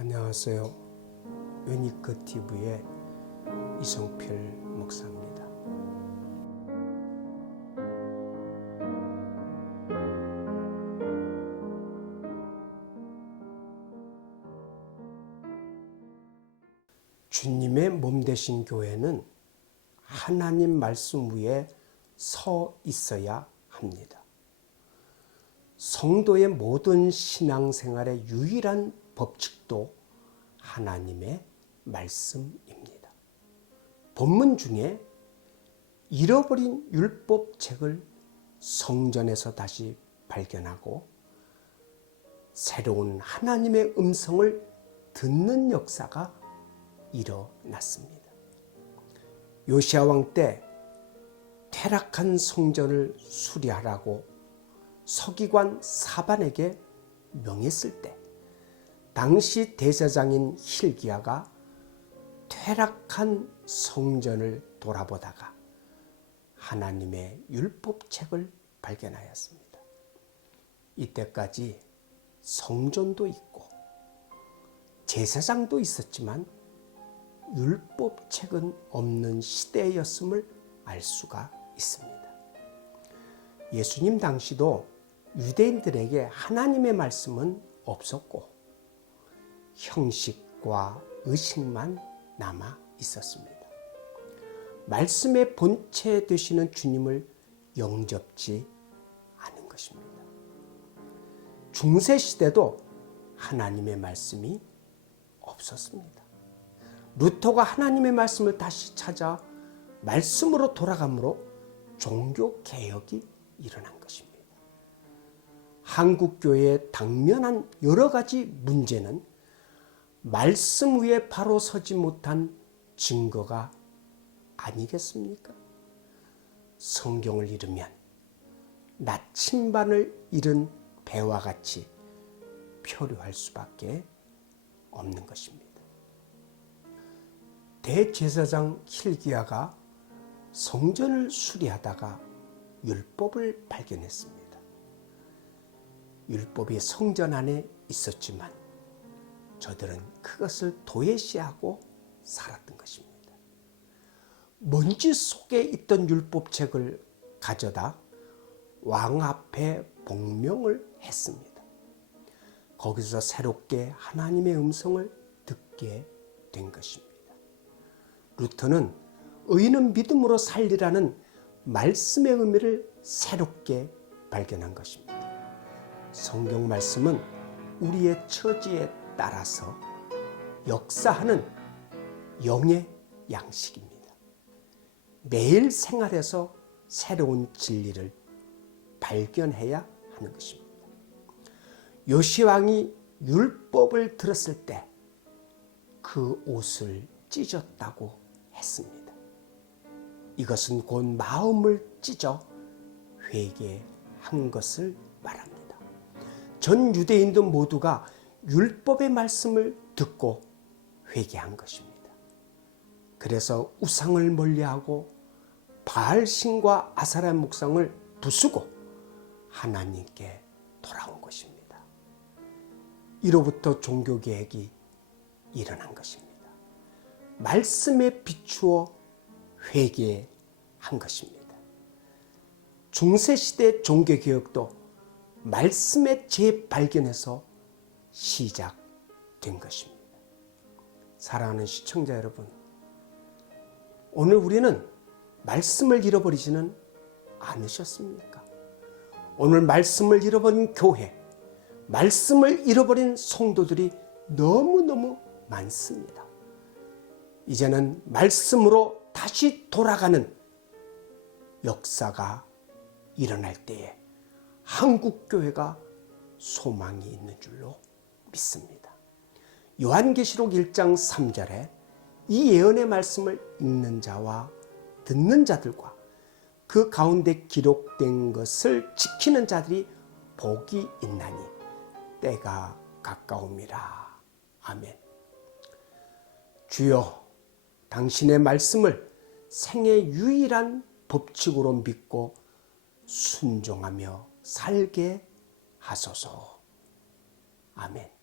안녕하세요. 유니크 TV의 이성필 목사입니다. 주님의 몸 되신 교회는 하나님 말씀 위에 서 있어야 합니다. 성도의 모든 신앙생활의 유일한 법칙도 하나님의 말씀입니다. 본문 중에 잃어버린 율법책을 성전에서 다시 발견하고 새로운 하나님의 음성을 듣는 역사가 일어났습니다. 요시야 왕 때 퇴락한 성전을 수리하라고 서기관 사반에게 명했을 때 당시 대제사장인 hil기야가 퇴락한 성전을 돌아보다가 하나님의 율법책을 발견하였습니다. 이때까지 성전도 있고 제사장도 있었지만 율법책은 없는 시대였음을 알 수가 있습니다. 예수님 당시도 유대인들에게 하나님의 말씀은 없었고 형식과 의식만 남아 있었습니다. 말씀의 본체 되시는 주님을 영접지 않은 것입니다. 중세시대도 하나님의 말씀이 없었습니다. 루터가 하나님의 말씀을 다시 찾아 말씀으로 돌아감으로 종교개혁이 일어난 것입니다. 한국교회에 당면한 여러 가지 문제는 말씀 위에 바로 서지 못한 증거가 아니겠습니까? 성경을 잃으면 나침반을 잃은 배와 같이 표류할 수밖에 없는 것입니다. 대제사장 hil기야가 성전을 수리하다가 율법을 발견했습니다. 율법이 성전 안에 있었지만 저들은 그것을 도외시하고 살았던 것입니다. 먼지 속에 있던 율법책을 가져다 왕 앞에 복명을 했습니다. 거기서 새롭게 하나님의 음성을 듣게 된 것입니다. 루터는 의인은 믿음으로 살리라는 말씀의 의미를 새롭게 발견한 것입니다. 성경 말씀은 우리의 처지에 따라서 역사하는 영의 양식입니다. 매일 생활에서 새로운 진리를 발견해야 하는 것입니다. 요시야 왕이 율법을 들었을 때 그 옷을 찢었다고 했습니다. 이것은 곧 마음을 찢어 회개한 것을 말합니다. 전 유대인도 모두가 율법의 말씀을 듣고 회개한 것입니다. 그래서 우상을 멀리하고 바알신과 아세라 목상을 부수고 하나님께 돌아온 것입니다. 이로부터 종교개혁이 일어난 것입니다. 말씀에 비추어 회개한 것입니다. 중세시대 종교개혁도 말씀의 재발견에서 시작된 것입니다. 사랑하는 시청자 여러분, 오늘 우리는 말씀을 잃어버리지는 않으셨습니까? 오늘 말씀을 잃어버린 교회, 말씀을 잃어버린 성도들이 너무너무 많습니다. 이제는 말씀으로 다시 돌아가는 역사가 일어날 때에 한국교회가 소망이 있는 줄로 믿습니다. 요한계시록 1장 3절에 이 예언의 말씀을 읽는 자와 듣는 자들과 그 가운데 기록된 것을 지키는 자들이 복이 있나니 때가 가까움이라. 아멘. 주여, 당신의 말씀을 생의 유일한 법칙으로 믿고 순종하며 살게 하소서. 아멘.